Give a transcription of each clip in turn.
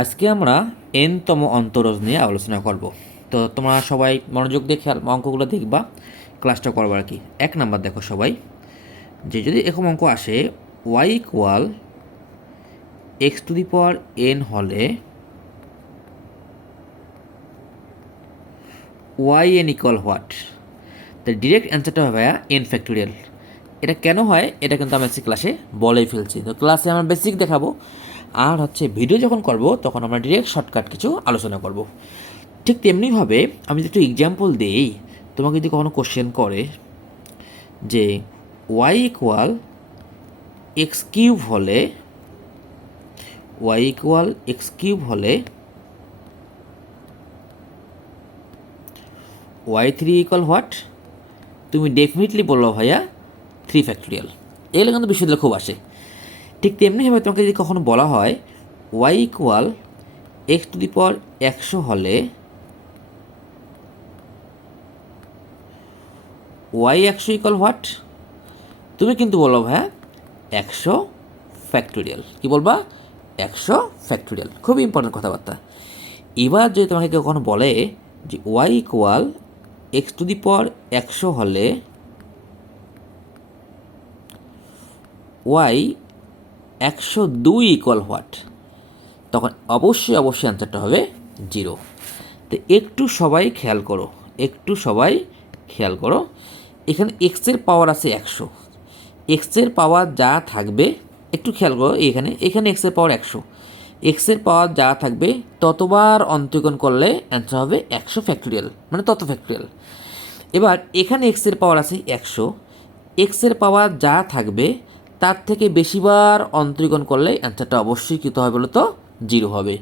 আজকে আমরা এনতম অন্তরজ নিয়ে আলোচনা করব। তো তোমরা সবাই মনোযোগ দিয়ে খেয়াল অঙ্কগুলো দেখবা, ক্লাসটা করবো আর কি। 1 নাম্বার দেখো সবাই, যে যদি এরকম অঙ্ক আসে y equal x to the power n হলে ওয়াই এন ইকুয়াল হোয়াট, তো ডিরেক্ট অ্যান্সারটা হবে এন ফ্যাক্টোরিয়াল। এটা কেন হয় এটা কিন্তু আমি আজকে ক্লাসে বলেই ফেলছি। তো ক্লাসে আমরা বেসিক দেখাবো, আর হচ্ছে ভিডিও যখন করব তখন আমরা ডিরেক্ট শর্টকাট কিছু আলোচনা করব। ঠিক তেমনিভাবে আমি যদি একটু এক্সাম্পল দিই, তোমাকে যদি কখনো কোশ্চেন করে যে ওয়াই ইকুয়াল এক্স কিউব হলে ওয়াই থ্রি ইকুয়াল হোয়াট, তুমি ডেফিনেটলি বললো ভাইয়া 3 ফ্যাক্টোরিয়াল। এগুলো কিন্তু বিশ্ববিদ্যালয়ে খুব আসে। ঠিক তেমনিভাবে তোমাকে যদি কখনো বলা হয় Y equal x to the power 100 হলে ওয়াই 100 ইকুয়াল হোয়াট, তুমি কিন্তু বলবো ভাইয়া 100 ফ্যাক্টোরিয়াল। কী বলবা? 100 ফ্যাক্টোরিয়াল। খুবই ইম্পর্টেন্ট কথাবার্তা। এবার যদি তোমাকে কেউ কখনো বলে যে Y equal x to the power 100 হলে ওয়াই 102 ইকুয়াল হোয়াট, তখন অবশ্যই অ্যান্সারটা হবে 0। তো একটু সবাই খেয়াল করো, এখানে এক্সের পাওয়ার আছে 100, এক্সের পাওয়ার যা থাকবে একটু খেয়াল করো, এখানে এক্সের পাওয়ার 100, এক্সের পাওয়ার যা থাকবে ততবার অন্তরীকরণ করলে অ্যান্সার হবে 100 ফ্যাক্টোরিয়াল, মানে তত ফ্যাক্টোরিয়াল। এবার এখানে এক্সের পাওয়ার আছে 100, এক্সের পাওয়ার যা থাকবে তার থেকে বেশিবার অন্তরীকরণ করলে অ্যান্সারটা অবশ্যই কী হবে বলো তো? 0 হবে।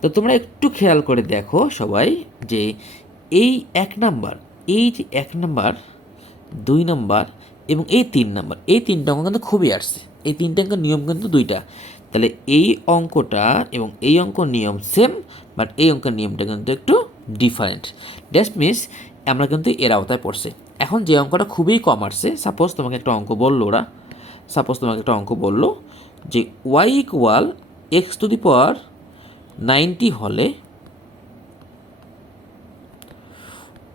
তো তোমরা একটু খেয়াল করে দেখো সবাই যে এই 1 নাম্বার, এই যে 1 নাম্বার, 2 নাম্বার এবং এই 3 নাম্বার, এই 3টা অঙ্ক কিন্তু খুবই আসছে। এই 3টা অঙ্কের নিয়ম কিন্তু 2টা। তাহলে এই অঙ্কটা এবং এই অঙ্কর নিয়ম সেম, বাট এই অঙ্কের নিয়মটা কিন্তু একটু ডিফারেন্ট। দ্যাট মিনস আমরা কিন্তু এর আওতায় পড়ছে। এখন যে অঙ্কটা খুবই কম আসছে, সাপোজ তোমাকে একটা অঙ্ক বললো যে Y equal x to the power 90 হলে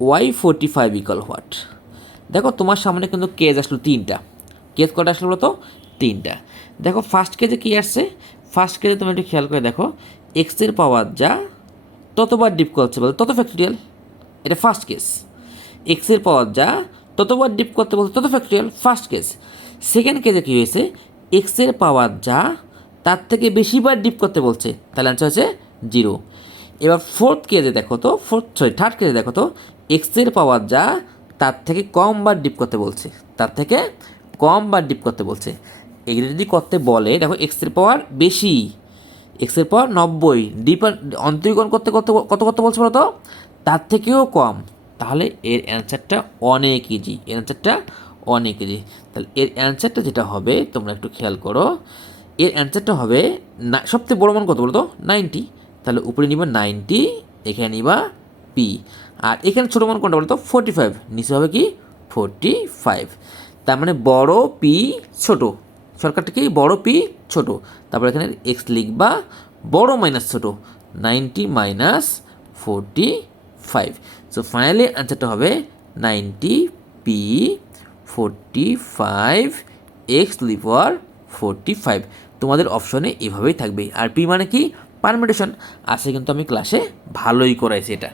ওয়াই 45 ইকুয়াল হোয়াট। দেখো তোমার সামনে কিন্তু কেজ আসলো 3টা। কেজ কটা আসলো বলো তো? 3টা। দেখো ফার্স্ট কেজে কী আসছে? ফার্স্ট কেজে তুমি একটু খেয়াল করে দেখো, এক্সের পাওয়ার যা ততবার ডিপ করছে বলে তত ফ্যাক্টোরিয়াল, এটা ফার্স্ট কেস। এক্সের পাওয়ার যা ততবার ডিপ করতে বলছে তত ফ্যাক্টোরিয়াল, ফার্স্ট কেস। সেকেন্ড কেজে কী হয়েছে? এক্সের পাওয়ার যা তার থেকে বেশিবার ডিপ করতে বলছে, তাহলে অ্যান্সার হচ্ছে 0। এবার থার্ড কেজে দেখো তো, এক্সের পাওয়ার যা তার থেকে কমবার ডিপ করতে বলছে, এগুলো যদি করতে বলে, দেখো এক্সের পাওয়ার বেশি, এক্সের পাওয়ার 90, ডিপ অন্তরীকরণ করতে কত বলছে বলো তো? তার থেকেও কম। তাহলে এর অ্যান্সারটা অনেক ইজি, তাহলে এর অ্যান্সারটা যেটা হবে তোমরা একটু খেয়াল করো, এর অ্যান্সারটা হবে না, সবথেকে বড় মান কত বলো তো? 90। তাহলে উপরে নিবা 90, এখানে নিবা পি, আর এখানে ছোটো মান কোনটা বলো তো? 45, নিচে হবে কি 45। তার মানে বড় পি ছোট, শর্টকাটটা কি? বড় পি ছোট, তারপর এখানে এক্স লিখবা বড় মাইনাস ছোট, 90 মাইনাস 45। সো ফাইনালি অ্যান্সারটা হবে 90 পি 45 এক্স টু দি পাওয়ার 45। তোমাদের অপশনে এভাবেই থাকবে। আর পি মানে কি? পারমিটেশন। আসে কিন্তু আমি ক্লাসে ভালোই করাইছি এটা।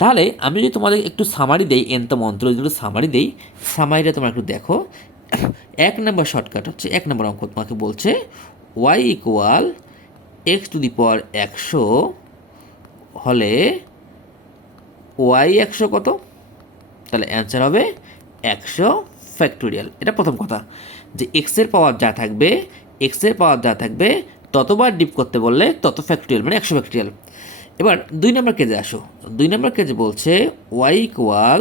তাহলে আমি যদি তোমাদের একটু সামারি দেই, এনতম অন্তর যদি সামারিটা তোমরা একটু দেখো। 1 নম্বর শর্টকাট হচ্ছে, 1 নম্বর অঙ্ক তোমাকে বলছে Y equal x to the power 100 হলে ওয়াই 100 কত? তাহলে অ্যান্সার হবে 100 ফ্যাক্টোরিয়াল। এটা প্রথম কথা, যে এক্সের পাওয়ার যা থাকবে ততবার ডিপ করতে বললে তত ফ্যাক্টোরিয়াল, মানে 100 ফ্যাক্টোরিয়াল। এবার 2 নম্বর কেজে আসো। 2 নম্বর কেজে বলছে Y equal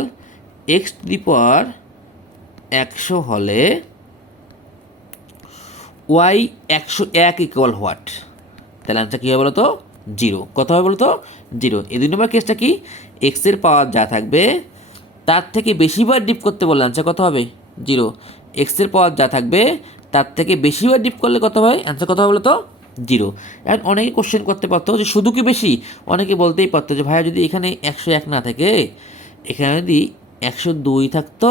x to the power 100 হলে ওয়াই 101 ইকুয়াল হোয়াট, তাহলে অ্যান্সার কী হবে বলো তো? 0। কত হবে বলো তো? 0। এই 2 নম্বর কেসটা কি? এক্সের পাওয়ার যা থাকবে তার থেকে বেশিবার ডিপ করতে বললে অ্যান্সার কত হবে? 0। এক্সের পাওয়ার যা থাকবে তার থেকে বেশিবার ডিপ করলে কত হয়? অ্যান্সার কত হবে বলো তো? জিরো। এখন অনেকে কোশ্চেন করতে পারতো যে শুধু কি বেশি, অনেকে বলতেই পারতো যে ভাইয়া যদি এখানে 101 না থাকে, এখানে যদি 102 থাকতো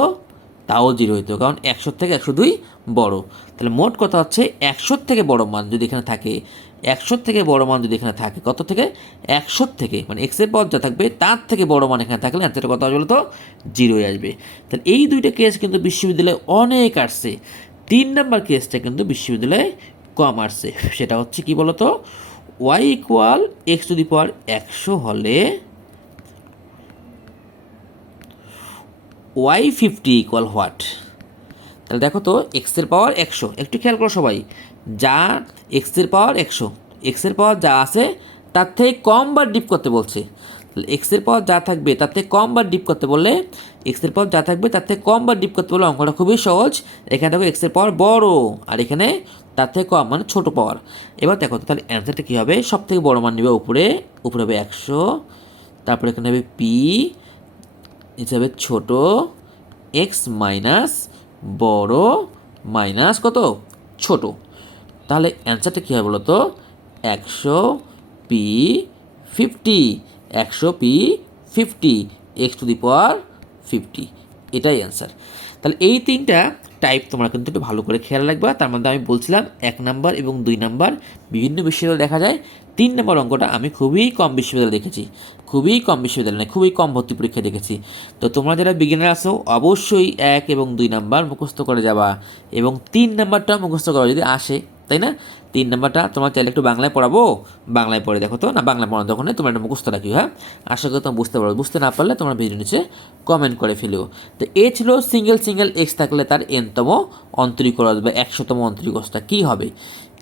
তাও জিরো হইতো, কারণ 100 থেকে 102 বড়। তাহলে মোট কথা হচ্ছে 100 থেকে বড় মান যদি এখানে থাকে, 100 থেকে বড় মান যদি এখানে থাকে, কত থেকে? 100 থেকে, মানে এক্সের পদ যা থাকবে তার থেকে বড় মান এখানে থাকলে অ্যান্সারটা কত আসবে তো? জিরোই আসবে। তাহলে এই দুইটা কেস কিন্তু বিশ্ববিদ্যালয়ে অনেক আসছে। 3 নাম্বার কেসটা কিন্তু বিশ্ববিদ্যালয়ে কম আসছে, সেটা হচ্ছে কি বলতো? Y equal x to the power 100 হলে y50 ইকুয়াল হোয়াট? তাহলে দেখো তো, এক্সের পাওয়ার 100, একটু খেয়াল করো সবাই, যা এক্সের পাওয়ার 100, এক্সের পাওয়ার যা আছে তার থেকে কম বার ডিপ করতে বলছে। তাহলে এক্সের পাওয়ার যা থাকবে তার থেকে কম বার ডিপ করতে বললে, এক্সের পাওয়ার যা থাকবে তার থেকে কম বার ডিপ করতে বললে অঙ্কটা খুবই সহজ। এখানে দেখো এক্সের পাওয়ার বড়, আর এখানে তার থেকে কম, মানে ছোটো পাওয়ার। এবার দেখো তো, তাহলে অ্যান্সারটা কী হবে? সব থেকে বড় মান নেবে উপরে, উপরে হবে 100, তারপরে এখানে হবে পি হিসাবে ছোট, এক্স মাইনাস বড় মাইনাস কত? ছোট। তাহলে অ্যান্সারটা কী হয় বলো তো? 100p50, 100p50, x to the পাওয়ার 50, এটাই অ্যান্সার। তাহলে এই তিনটা টাইপ তোমরা কিন্তু একটু ভালো করে খেয়াল রাখবা। তার মধ্যে আমি বলছিলাম 1 নাম্বার এবং 2 নাম্বার বিভিন্ন বিশ্ববিদ্যালয়ে দেখা যায়। 3 নাম্বার অঙ্কটা আমি খুবই কম বিশ্ববিদ্যালয়ে দেখেছি, খুবই কম বিশ্ববিদ্যালয় নয়, খুবই কম ভর্তি পরীক্ষায় দেখেছি। তো তোমরা যারা বিগিনার আছো অবশ্যই 1 এবং 2 নাম্বার মুখস্থ করে যাবা, এবং 3 নাম্বারটা মুখস্থ করা যদি আসে, তাই না? 3 নাম্বারটা তোমার চাইলে একটু বাংলায় পড়াবো, বাংলায় পড়ে দেখো তো, না বাংলা পড়ানো তখন তোমরা একটা মুখস্থ রাখি। হ্যাঁ, আশা করি তোমরা বুঝতে পারো। বুঝতে না পারলে তোমরা ভিডিও নিচে কমেন্ট করে ফেলো। তো এ ছিল সিঙ্গেল এক্স থাকলে তার এনতম অন্তরীকরণ বা 100তম অন্তরীকরণটা কী হবে।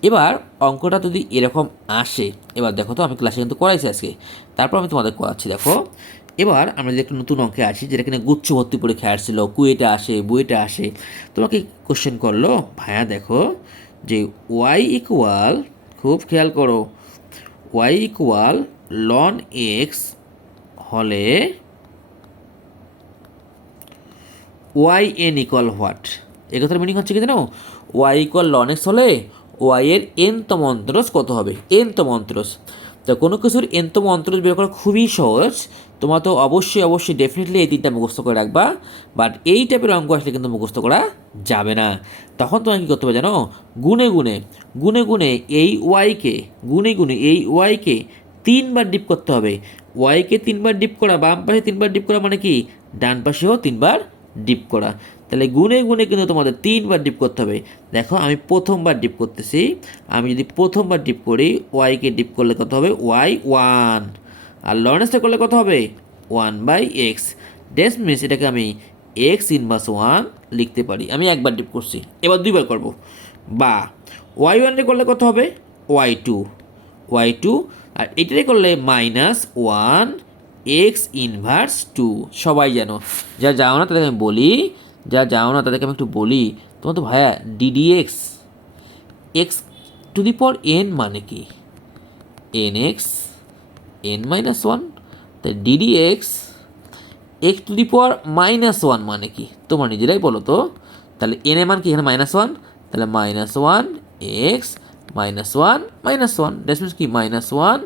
এবার অঙ্কটা যদি এরকম আসে, এবার দেখো তো, আমি ক্লাসে কিন্তু করাইছি আজকে, তারপর আমি তোমাদের করাচ্ছি। দেখো এবার আমরা যদি একটা নতুন অঙ্কে আসি, যেটা কিনা গুচ্ছ ভর্তি পরীক্ষা আসছিল, কুয়েটা আসে, বুয়েটা আসে, তোমাকে কোশ্চেন করলো ভাইয়া দেখো যে ওয়াই ইকুয়াল, খুব খেয়াল করো, ওয়াই ইকুয়াল লন এক্স হলে ওয়াই এন ইকুয়াল হোয়াট? এ কথার মিনিং হচ্ছে কি জানো? ওয়াই ইকুয়াল লন এক্স হলে ওয়াই এর এনতম অন্তরজ কত হবে? এনতম অন্তরজ। তো কোনো কিছুর এনতম অন্তরজ বের করা খুবই সহজ। তোমার তো অবশ্যই ডেফিনেটলি এই তিনটা মুখস্থ করে রাখবা। বাট এই টাইপের অঙ্ক আসলে কিন্তু মুখস্থ করা যাবে না। তখন তোমার কী করতে হবে জানো? গুনে এই ওয়াইকে, এই ওয়াইকে 3বার ডিপ করতে হবে। ওয়াইকে 3বার ডিপ করা, বাম পাশে 3বার ডিপ করা মানে কি ডান পাশেও 3বার ডিপ করা। তাহলে গুনে কিন্তু তোমাদের 3বার ডিপ করতে হবে। দেখো আমি প্রথমবার ডিপ করতেছি, আমি যদি প্রথমবার ডিপ করি, ওয়াইকে ডিপ করলে কত হবে? ওয়াই 1, আর লরেন্সটা করলে কত হবে? 1/x। ড্যাশ মিনস এটাকে আমি এক্স ইনভার্স 1 লিখতে পারি। আমি একবার ডিপ করছি, এবার 2বার করব। বা y1 করলে কত হবে? y2, আর এটারে করলে -1 এক্স ইনভার্স 2। সবাই জানো, যা যাও না তাদেরকে আমি বলি, তাদেরকে আমি একটু বলি, তোমার তো ভাইয়া ddx x to the power N মানে কি? এন এক্স n-1, তাই ডিডিএক্স এক্স টু দি পাওয়ার -1 মানে কি? তোমরা নিজেরাই বলো তো। তাহলে এন এর মান কি এখানে? -1, তাহলে -1 এক্স -1 দ্যাট মিনস কি -1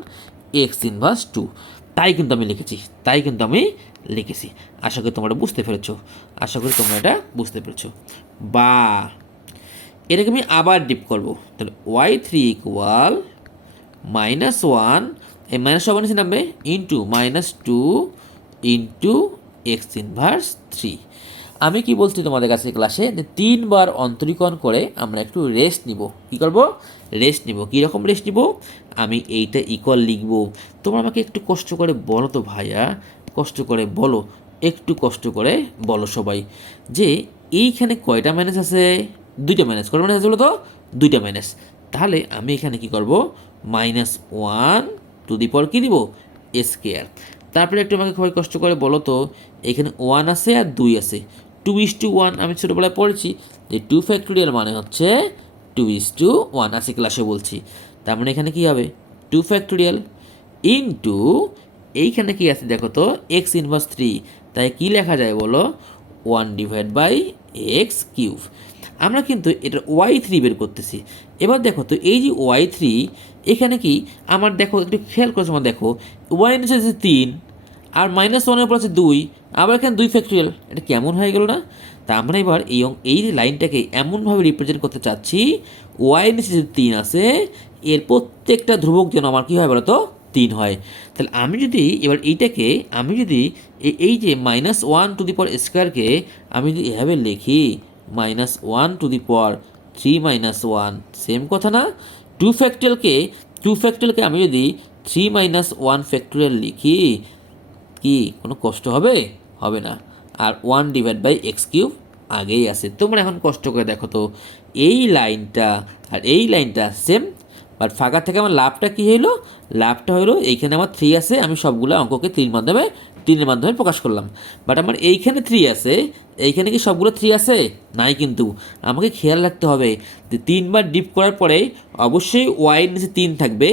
এক্স ইনভার্স 2। তাই কিন্তু আমি লিখেছি। আশা করি তোমরা বুঝতে পেরেছো, বা এটাকে আমি আবার ডিপ করব। তাহলে y3 ইকুয়াল -1, এই মাইনাস ওয়ান এসে নামবে, ইন্টু -2 ইন্টু এক্স ইনভার্স 3। আমি কি বলছি তোমাদের কাছে ক্লাসে, যে 3বার অন্তরীকরণ করে আমরা একটু রেস্ট নিব। কী করবো? রেস্ট নিব। কীরকম রেস্ট নিব? আমি এইটা ইকুয়াল লিখব। তোমরা আমাকে একটু কষ্ট করে বলো তো ভাইয়া, একটু কষ্ট করে বলো সবাই, যে এইখানে কয়টা মাইনাস আছে? 2টা মাইনাস। কয়টা মাইনাস আছে বলো তো? 2টা মাইনাস। তাহলে আমি এখানে কি করব? -1 টু দি পাওয়ার কী দিব? স্কোয়ার। তারপরে একটু আমাকে খুবই কষ্ট করে বলো তো, এখানে 1 আছে আর 2 আছে, 2:1। আমি ছোটোবেলায় পড়েছি যে 2 ফ্যাক্টোরিয়াল মানে হচ্ছে 2:1, আছে ক্লাসে বলছি। তার মানে এখানে কী হবে? 2 ফ্যাক্টোরিয়াল ইন্টু এইখানে কি আছে দেখো তো, এক্স ইনভার্স 3। তাই কি লেখা যায় বলো? 1/x³। আমরা কিন্তু এটা y3 বের করতেছি। এবার দেখো তো, এই যে y3, এখানে কি আমার দেখো একটু খেয়াল করে তোমার দেখো ওয়াই নিচে আছে 3 আর -1 উপর আছে 2, আবার এখানে 2 ফ্যাক্টরিয়াল, এটা কেমন হয়ে গেল না? তা আমরা এবার এই লাইনটাকে এমনভাবে রিপ্রেজেন্ট করতে চাচ্ছি ওয়াই নিচে যে 3 আছে এর প্রত্যেকটা ধ্রুবক যেন আমার কী হয় বলো তো 3 হয়। তাহলে আমি যদি এবার এইটাকে আমি যদি এই যে -1^2 আমি যদি এভাবে লিখি -1^3 - 1, সেম কথা না? 2 ফ্যাক্টরিয়ালকে আমি যদি 3 - 1 লিখি, কি কোনো কষ্ট হবে? হবে না। আর 1/x³ আগেই আছে। তোমরা এখন কষ্ট করে দেখো তো এই লাইনটা আর এই লাইনটা সেম, বাট ফাঁকা থেকে আমার লাভটা কী হইলো? লাভটা হলো এইখানে আমার 3 আছে, আমি সবগুলো অঙ্ককে 3-এর মাধ্যমে প্রকাশ করলাম। বাট আমার এইখানে 3 আছে, এইখানে কি সবগুলো 3 আছে? নাই কিন্তু। আমাকে খেয়াল রাখতে হবে যে 3বার ডিপ করার পরে অবশ্যই ওয়াই নিচে 3 থাকবে,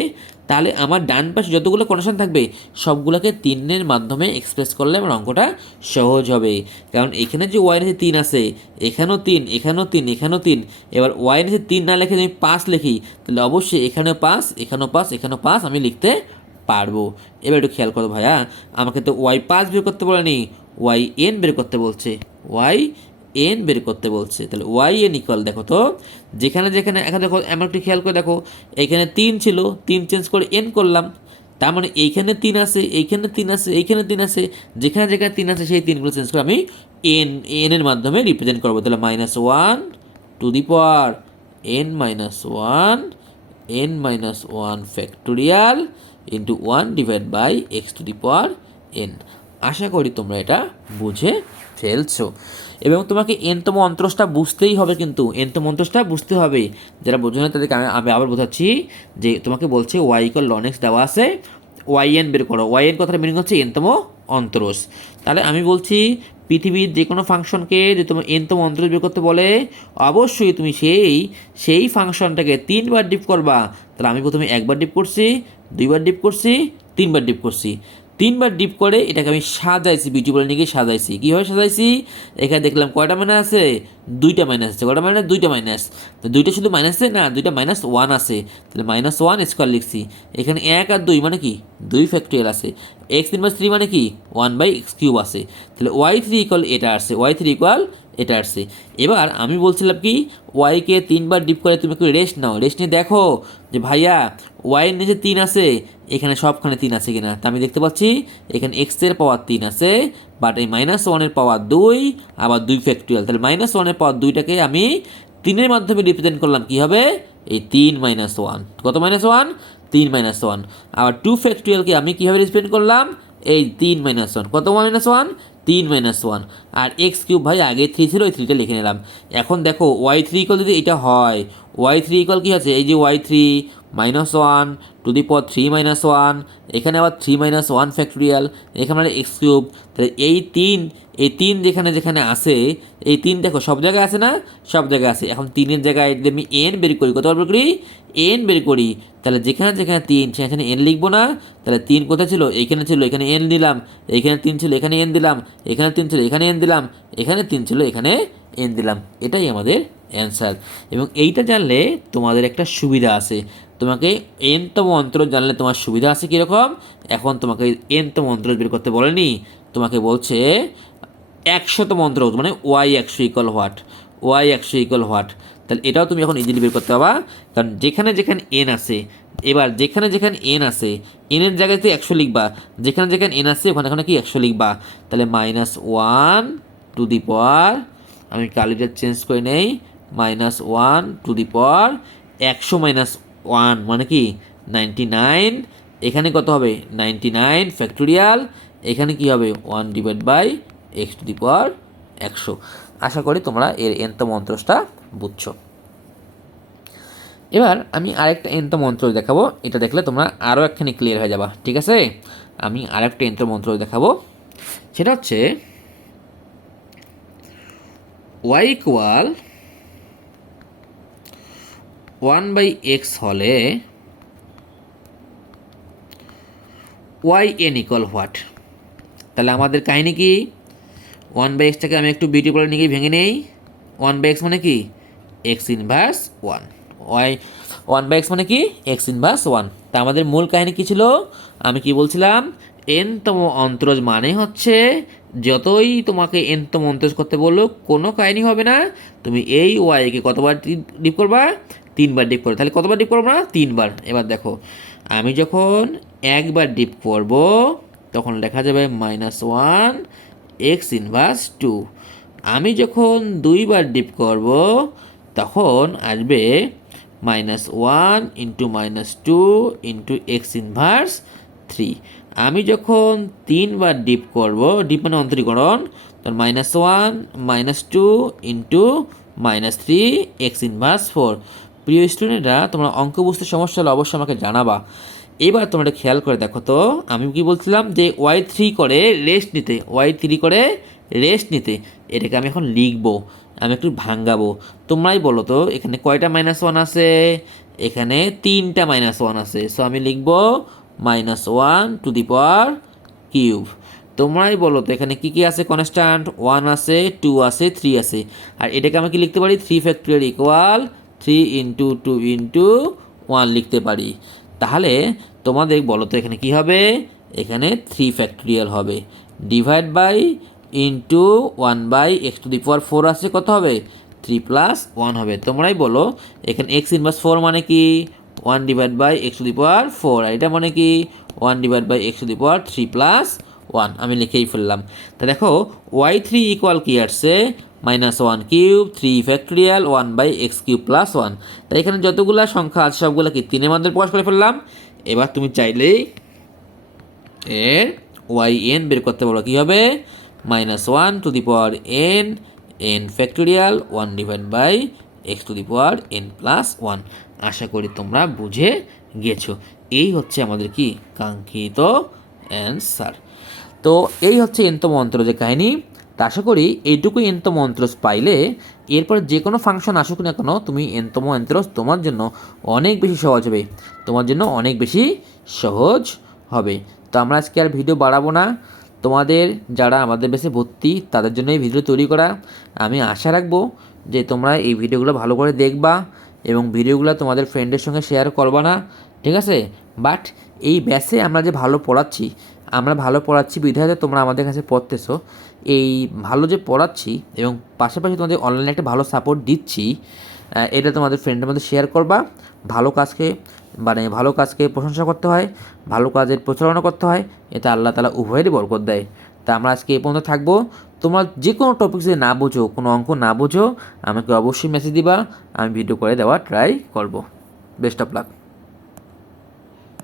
তাহলে আমার ডান পাশে যতগুলো কন্ডিশন থাকবে সবগুলোকে 3-এর মাধ্যমে এক্সপ্রেস করলে আমার অঙ্কটা সহজ হবে। কারণ এখানে যে ওয়াই নিচে 3 আছে, এখানেও 3, এখানেও 3, এখানেও 3, এবার ওয়াই নিচে 3 না লিখে আমি 5 লিখি, তাহলে অবশ্যই এখানেও 5, এখানেও 5, এখানেও 5 আমি লিখতে পারবো। এবার একটু খেয়াল করো ভাইয়া, আমাকে তো y5 বের করতে বলেনি, yn বের করতে বলছে, yn বের করতে বলছে। তাহলে yn ইকুয়াল দেখো তো যেখানে যেখানে এখানে দেখো আমার একটু খেয়াল করে দেখো এইখানে 3 ছিল, 3 চেঞ্জ করে n করলাম, তার মানে এইখানে 3 আছে, এইখানে 3 আছে, এইখানে 3 আছে, যেখানে যেখানে 3 আছে সেই 3গুলো চেঞ্জ করে আমি এর মাধ্যমে রিপ্রেজেন্ট করবো। তাহলে -1^n-1 ফ্যাক্টোরিয়াল ইন্টু 1/x⁴n। আশা করি তোমরা এটা বুঝে ফেলছো এবং তোমাকে এনতম অন্তরসটা বুঝতেই হবে, কিন্তু এনতম অন্তরসটা বুঝতে হবে। যারা বোঝো না তাদেরকে আমি আবার বোঝাচ্ছি যে তোমাকে বলছে y = ln x দেওয়া আছে, yn বের করো। yn কথার মিনিং হচ্ছে এনতম অন্তরস। তাহলে আমি বলছি পৃথিবীর যে কোনো ফাংশনকে যদি তোমার এনতম অন্তরস বের করতে বলে অবশ্যই তুমি সেই ফাংশনটাকে 3বার ডিপ করবা। তাহলে আমি প্রথমে 1বার ডিপ করছি, 2বার ডিপ করছি, 3বার ডিপ করছি। 3বার ডিপ করে এটাকে আমি সাজাইছি, বিউটি বলে নিয়ে সাজাইছি। কীভাবে সাজাইছি? এখানে দেখলাম কয়টা মাইনাস আছে? 2টা মাইনাস আছে। কয়টা মাইনাস? 2টা মাইনাস। তো 2টা শুধু মাইনাস আছে না, 2টা -1 আছে, তাহলে -1² লিখছি। এখানে 1 আর 2 মানে কি 2 ফ্যাক্টরিয়াল আছে। x3 মানে কি 1/x³ আছে। তাহলে y3 ইকুয়াল এটা আসছে, y3 ইকুয়াল এটা আসছে। এবার আমি বলছিলাম কি ওয়াইকে 3বার ডিপ করে তুমি একটু রেস্ট নাও, রেস্ট নিয়ে দেখো যে ভাইয়া ওয়াইয়ের নিচে 3 আছে, এখানে সবখানে 3 আছে কিনা। তা আমি দেখতে পাচ্ছি এখানে x-এর পাওয়ার 3 আছে, বাট এই -1-এর পাওয়ার 2 আবার 2 ফ্যাক্টরিয়াল। তাহলে -1-এর পাওয়ার 2টাকে আমি 3-এর মাধ্যমে রিপ্রেজেন্ট করলাম, কি হবে? এই 3 - 1। কত -1? 3 - 1। আবার 2 ফ্যাক্টরিয়ালকে আমি কীভাবে রিপ্রেজেন্ট করলাম? এই 3 - 1। কত -1? 3 - 1। আর x³ ভাই আগে 3 ছিল, ওই 3টা লিখে নিলাম। এখন দেখো y3 ইকুয়াল যদি এটা হয়, y3 ইকুয়াল কী আছে? এই যে y3 -1^3 - 1, এখানে আবার 3 - 1 ফ্যাক্টরিয়াল, এখানে x³। তাহলে এই 3 যেখানে যেখানে আছে, এই 3 দেখো সব জায়গায় আছে না? সব জায়গায় আছে। এখন 3-এর জায়গায় যদি আমি n বের করি, কত বের করি? n বের করি। তাহলে যেখানে যেখানে 3 সেখানে n লিখবো না? তাহলে 3 কোথায় ছিল? এইখানে ছিল, এখানে n দিলাম। এখানে 3 ছিল, এখানে n দিলাম। এখানে 3 ছিল, এখানে n দিলাম। এখানে 3 ছিল, এখানে n দিলাম। এটাই আমাদের অ্যান্সার। এবং এইটা জানলে তোমাদের একটা সুবিধা আছে, তোমাকে n-তম অন্তরজ জানলে তোমার সুবিধা আছে কীরকম? এখন তোমাকে n-তম অন্তরজ বের করতে বলেনি, তোমাকে বলছে 100তম অন্তরজ, মানে y100 equal what, y100 equal what. তাহলে এটাও তুমি এখন ইজিলি বের করতে পারবা, কারণ যেখানে যেখানে n আছে, এবার যেখানে যেখানে n আছে n-এর জায়গায় তো 100 লিখবা, যেখানে যেখানে n আছে ওখানে ওখানে কি 100 লিখবা। তাহলে -1^, আমি কালিটা চেঞ্জ করে নেই, -1^, 100 - 1 মানে কি 99। এখানে কত হবে? 99 ফ্যাক্টোরিয়াল। এখানে কি হবে? 1/x⁴100। আশা করি তোমরা এর n-তম অন্তরজটা বুঝছো। এবার আমি আরেকটা n-তম অন্তরজ দেখাবো, এটা দেখলে তোমরা আরও একখানি ক্লিয়ার হয়ে যাবা, ঠিক আছে? আমি আরেকটা n-তম অন্তরজ দেখাবো, সেটা হচ্ছে y ইকুয়াল 1/x হলে yn ইকুয়াল হোয়াট। তাহলে আমাদের কাহিনী কি? 1/xটাকে আমি একটু বিউটি বলে নিয়ে ভেঙে নেই। 1/x মানে কি? x inverse 1। 1/x মানে কি x ইনভার্স 1। তা আমাদের মূল কাহিনী কী ছিল, আমি কি বলছিলাম, এনতম অন্তরজ মানে হচ্ছে যতই তোমাকে এনতম অন্তরজ করতে বললো কোনো কাহিনী হবে না, তুমি এই ওয়াইকে কতবার ডিপ করবা, 3বার ডিপ করবে। তাহলে কতবার ডিপ করবো না, 3বার। এবার দেখো আমি যখন একবার ডিপ করব তখন লেখা যাবে -1 x ইনভার্স 2। আমি যখন 2বার ডিপ করব তখন আসবে -1 ইন্টু -2 ইন্টু এক্স ইনভার্স 3। আমি যখন 3বার ডিপ করব, ডিপ মানে অন্তরীকরণ, তখন -1 -2 ইন্টু -3 এক্স ইনভার্স 4। প্রিয় স্টুডেন্টরা, তোমরা অঙ্ক বুঝতে সমস্যা হলে অবশ্যই আমাকে জানাবা। এবার তোমরা খেয়াল করে দেখো তো, আমি কি বলছিলাম যে y3 করে রেস্ট নিতে, y3 করে রেস্ট নিতে, এটাকে আমি এখন লিখবো, আমি একটু ভাঙ্গাবো। তোমরাই বলো তো এখানে কয়টা -1 আছে, এখানে 3টা -1 আছে। সো আমি লিখবো -1 টু দি পাওয়ার কিউব। তোমরাই বলো তো এখানে কি কি আছে কনস্ট্যান্ট, 1 আছে, 2 আছে, 3 আছে। আর এটাকে আমি কি লিখতে পারি, 3 ফ্যাক্টরিয়াল ইকুয়াল 3 ইন্টু 2 ইন্টু 1 লিখতে পারি। তাহলে তোমাদের বলো তো এখানে কি হবে, এখানে 3 ফ্যাক্টরিয়াল হবে, divide by into 1/x to the power 4 আছে, কত হবে 3 প্লাস 1 হবে। তোমরাই বলো এখানে x ইনভার্স 4 মানে কি 1 divide by x to the power 4, আর এটা মানে কি 1 divide by x to the power 3 plus 1। আমি লিখেই ফেললাম। তা দেখো y3 ইকুয়াল কি আসছে, -1 cube 3 factorial 1/x cube plus 1। তাই এখানে যতগুলো সংখ্যা আছে সবগুলো কি 3-এর মাধ্যমে প্রকাশ করে ফেললাম। এবার তুমি চাইলেই এর yn বের করতে পারো, কী হবে -1 to the power n factorial 1 divide by x to the power n plus 1। আশা করি তোমরা বুঝে গেছো। এই হচ্ছে আমাদের কি কাঙ্ক্ষিত অ্যান্সার। তো এই হচ্ছে এনতম অন্তরজের কাহিনী। তা আশা করি এইটুকু এনতম অন্তরজ পাইলে এরপর যে কোনো ফাংশন আসুক না কেন, তুমি এনতম অন্তরজ তোমার জন্য অনেক বেশি সহজ হবে, তোমার জন্য অনেক বেশি সহজ হবে। তো আমরা আজকে আর ভিডিও বাড়াবো না, তোমাদের যারা আমাদের বেশি ভর্তি তাদের জন্য এই ভিডিও তৈরি করা। আমি আশা রাখবো যে তোমরা এই ভিডিওগুলো ভালো করে দেখবা এবং ভিডিওগুলো তোমাদের ফ্রেন্ডের সঙ্গে শেয়ার করবা না, ঠিক আছে। বাট এই ব্যাচে আমরা যে ভালো পড়াচ্ছি, আমরা ভালো পড়াচ্ছি বিধায় তোমরা আমাদের কাছে পড়তেছো। এই ভালো যে পড়াচ্ছি এবং পাশাপাশি তোমাদের অনলাইনে একটা ভালো সাপোর্ট দিচ্ছি, এটা তোমাদের ফ্রেন্ডের মধ্যে শেয়ার করবা। ভালো কাজকে প্রশংসা করতে হয়, ভালো কাজের প্রচারণা করতে হয়, এটা আল্লাহ তাআলা উভয়েরই বরকত দেয়। তা আমরা আজকে এই পর্যন্ত থাকবো। তোমরা যে কোনো টপিক যদি না বোঝো, কোনো অঙ্ক না বোঝো, আমাকে অবশ্যই মেসেজ দিবা, আমি ভিডিও করে দেওয়া ট্রাই করব। Best of luck.